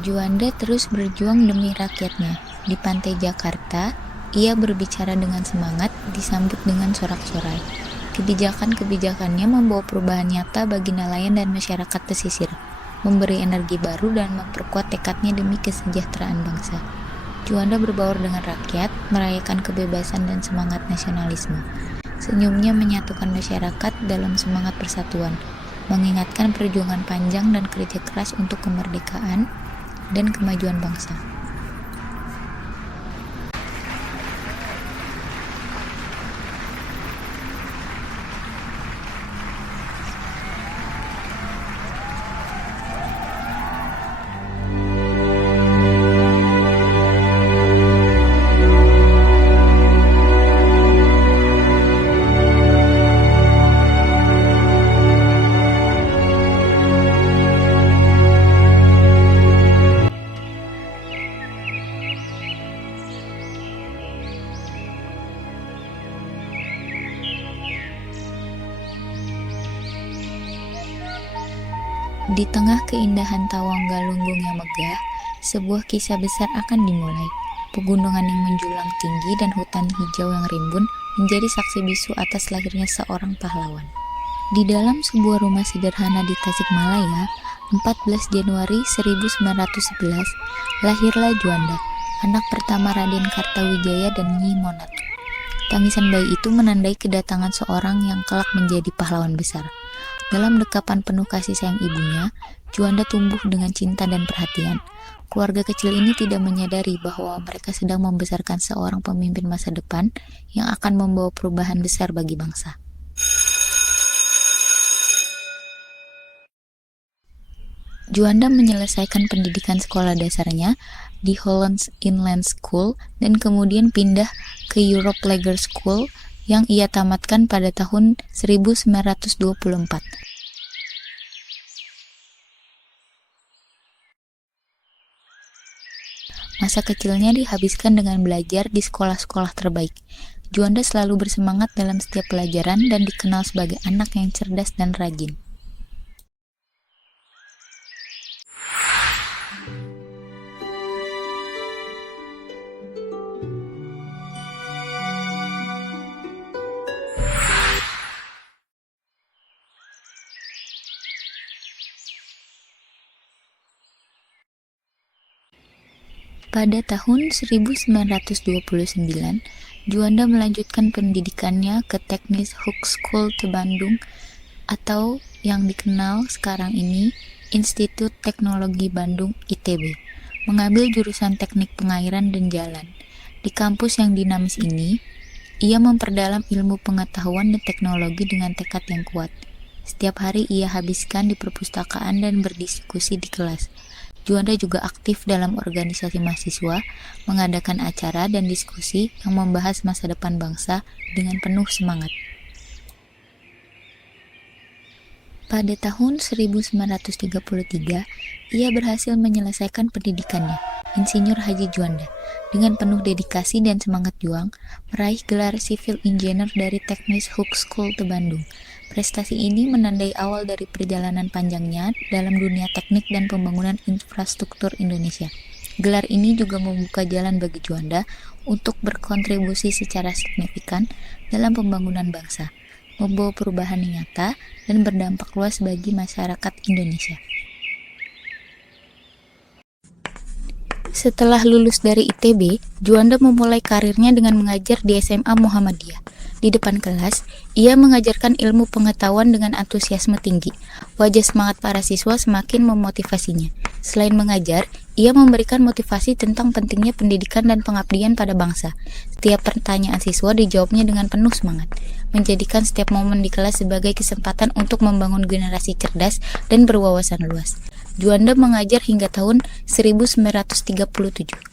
Juanda terus berjuang demi rakyatnya. Di pantai Jakarta, ia berbicara dengan semangat, disambut dengan sorak-sorai. Kebijakan-kebijakannya membawa perubahan nyata bagi nelayan dan masyarakat pesisir, memberi energi baru dan memperkuat tekadnya demi kesejahteraan bangsa. Juanda berbaur dengan rakyat, merayakan kebebasan dan semangat nasionalisme. Senyumnya menyatukan masyarakat dalam semangat persatuan, mengingatkan perjuangan panjang dan kerja keras untuk kemerdekaan dan kemajuan bangsa. Di tengah keindahan Tawanggalunggung yang megah, sebuah kisah besar akan dimulai. Pegunungan yang menjulang tinggi dan hutan hijau yang rimbun menjadi saksi bisu atas lahirnya seorang pahlawan. Di dalam sebuah rumah sederhana di Tasikmalaya, 14 Januari 1911, lahirlah Juanda, anak pertama Raden Kartawijaya dan Nyi Monat. Tangisan bayi itu menandai kedatangan seorang yang kelak menjadi pahlawan besar. Dalam dekapan penuh kasih sayang ibunya, Juanda tumbuh dengan cinta dan perhatian. Keluarga kecil ini tidak menyadari bahwa mereka sedang membesarkan seorang pemimpin masa depan yang akan membawa perubahan besar bagi bangsa. Juanda menyelesaikan pendidikan sekolah dasarnya di Hollands Inland School dan kemudian pindah ke Europe Lager School yang ia tamatkan pada tahun 1924. Masa kecilnya dihabiskan dengan belajar di sekolah-sekolah terbaik. Juanda selalu bersemangat dalam setiap pelajaran dan dikenal sebagai anak yang cerdas dan rajin. Pada tahun 1929, Juanda melanjutkan pendidikannya ke Teknis Hogeschool te Bandung atau yang dikenal sekarang ini Institut Teknologi Bandung ITB, mengambil jurusan teknik pengairan dan jalan. Di kampus yang dinamis ini, ia memperdalam ilmu pengetahuan dan teknologi dengan tekad yang kuat. Setiap hari ia habiskan di perpustakaan dan berdiskusi di kelas. Juanda juga aktif dalam organisasi mahasiswa, mengadakan acara dan diskusi yang membahas masa depan bangsa dengan penuh semangat. Pada tahun 1933, ia berhasil menyelesaikan pendidikannya, Insinyur Haji Juanda, dengan penuh dedikasi dan semangat juang, meraih gelar Civil Engineer dari Teknis Hogeschool te Bandung. Prestasi ini menandai awal dari perjalanan panjangnya dalam dunia teknik dan pembangunan infrastruktur Indonesia. Gelar ini juga membuka jalan bagi Juanda untuk berkontribusi secara signifikan dalam pembangunan bangsa, membawa perubahan yang nyata dan berdampak luas bagi masyarakat Indonesia. Setelah lulus dari ITB, Juanda memulai karirnya dengan mengajar di SMA Muhammadiyah. Di depan kelas, ia mengajarkan ilmu pengetahuan dengan antusiasme tinggi. Wajah semangat para siswa semakin memotivasinya. Selain mengajar, ia memberikan motivasi tentang pentingnya pendidikan dan pengabdian pada bangsa. Setiap pertanyaan siswa dijawabnya dengan penuh semangat, menjadikan setiap momen di kelas sebagai kesempatan untuk membangun generasi cerdas dan berwawasan luas. Juanda mengajar hingga tahun 1937.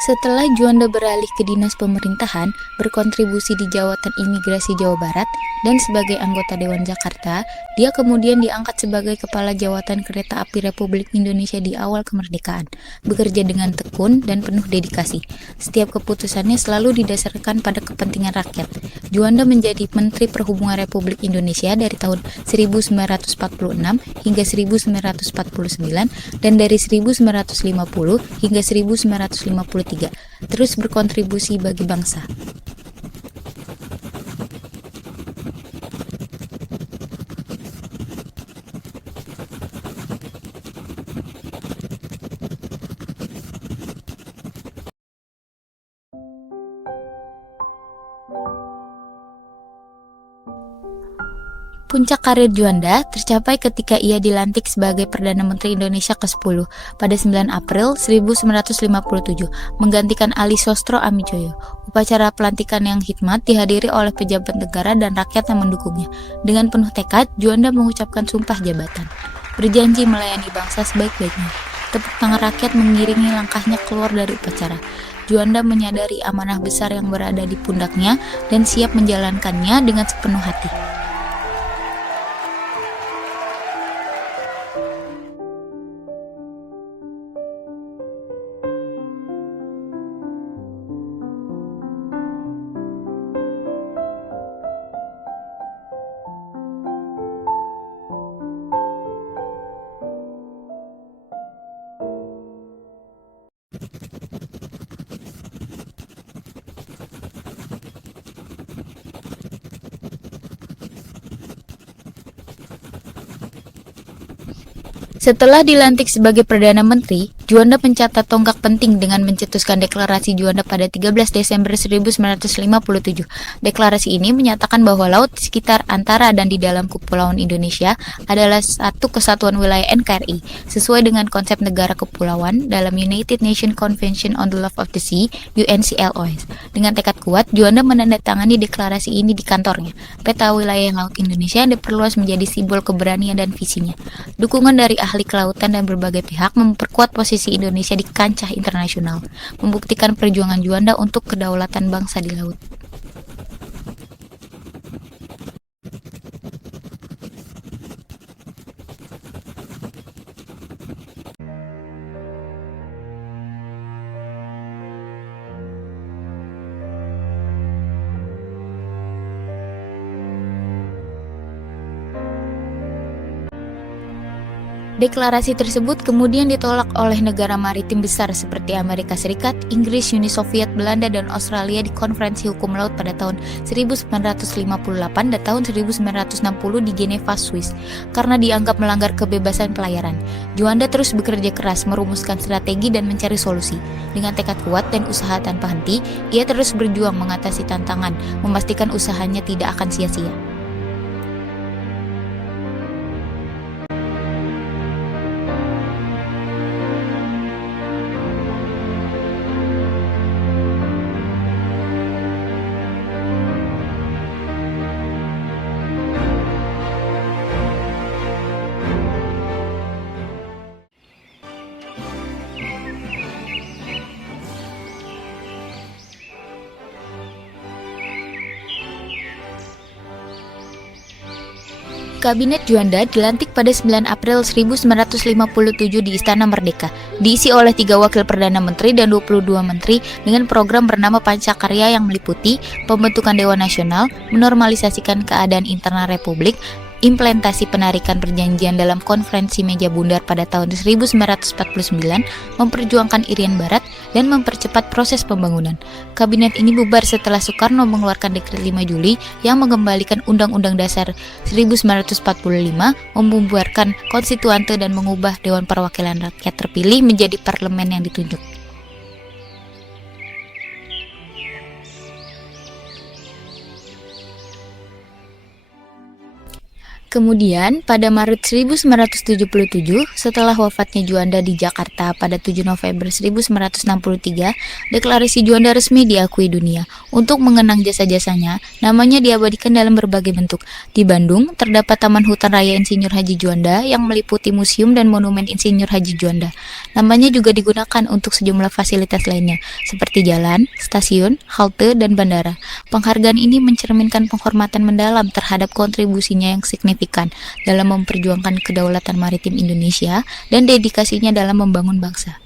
Setelah Juanda beralih ke dinas pemerintahan, berkontribusi di Jawatan Imigrasi Jawa Barat, dan sebagai anggota Dewan Jakarta, dia kemudian diangkat sebagai Kepala Jawatan Kereta Api Republik Indonesia di awal kemerdekaan, bekerja dengan tekun dan penuh dedikasi. Setiap keputusannya selalu didasarkan pada kepentingan rakyat. Juanda menjadi Menteri Perhubungan Republik Indonesia dari tahun 1946 hingga 1949 dan dari 1950 hingga 1953, terus berkontribusi bagi bangsa. Puncak karir Juanda tercapai ketika ia dilantik sebagai Perdana Menteri Indonesia ke-10 pada 9 April 1957, menggantikan Ali Sostro Amijoyo. Upacara pelantikan yang hikmat dihadiri oleh pejabat negara dan rakyat yang mendukungnya. Dengan penuh tekad, Juanda mengucapkan sumpah jabatan, berjanji melayani bangsa sebaik-baiknya. Tepuk tangan rakyat mengiringi langkahnya keluar dari upacara. Juanda menyadari amanah besar yang berada di pundaknya dan siap menjalankannya dengan sepenuh hati. Setelah dilantik sebagai Perdana Menteri, Juanda mencatat tonggak penting dengan mencetuskan Deklarasi Juanda pada 13 Desember 1957. Deklarasi ini menyatakan bahwa laut di sekitar, antara, dan di dalam kepulauan Indonesia adalah satu kesatuan wilayah NKRI, sesuai dengan konsep negara kepulauan dalam United Nations Convention on the Law of the Sea (UNCLOS). Dengan tekad kuat, Juanda menandatangani deklarasi ini di kantornya. Peta wilayah laut Indonesia diperluas menjadi simbol keberanian dan visinya. Dukungan dari ahli kelautan dan berbagai pihak memperkuat posisi Indonesia di kancah internasional, membuktikan perjuangan Juanda untuk kedaulatan bangsa di laut. Deklarasi tersebut kemudian ditolak oleh negara maritim besar seperti Amerika Serikat, Inggris, Uni Soviet, Belanda, dan Australia di Konferensi Hukum Laut pada tahun 1958 dan tahun 1960 di Geneva, Swiss, karena dianggap melanggar kebebasan pelayaran. Juanda terus bekerja keras merumuskan strategi dan mencari solusi. Dengan tekad kuat dan usaha tanpa henti, ia terus berjuang mengatasi tantangan, memastikan usahanya tidak akan sia-sia. Kabinet Juanda dilantik pada 9 April 1957 di Istana Merdeka, diisi oleh 3 wakil Perdana Menteri dan 22 menteri dengan program bernama Pancakarya yang meliputi pembentukan Dewan Nasional, menormalisasikan keadaan internal Republik, implementasi penarikan perjanjian dalam Konferensi Meja Bundar pada tahun 1949, memperjuangkan Irian Barat, dan mempercepat proses pembangunan. Kabinet ini bubar setelah Soekarno mengeluarkan Dekret 5 Juli yang mengembalikan Undang-Undang Dasar 1945, membubarkan konstituante dan mengubah Dewan Perwakilan Rakyat terpilih menjadi parlemen yang ditunjuk. Kemudian, pada Maret 1977, setelah wafatnya Juanda di Jakarta pada 7 November 1963, deklarasi Juanda resmi diakui dunia. Untuk mengenang jasa-jasanya, namanya diabadikan dalam berbagai bentuk. Di Bandung, terdapat Taman Hutan Raya Insinyur Haji Juanda yang meliputi museum dan monumen Insinyur Haji Juanda. Namanya juga digunakan untuk sejumlah fasilitas lainnya, seperti jalan, stasiun, halte, dan bandara. Penghargaan ini mencerminkan penghormatan mendalam terhadap kontribusinya yang signifikan dalam memperjuangkan kedaulatan maritim Indonesia dan dedikasinya dalam membangun bangsa.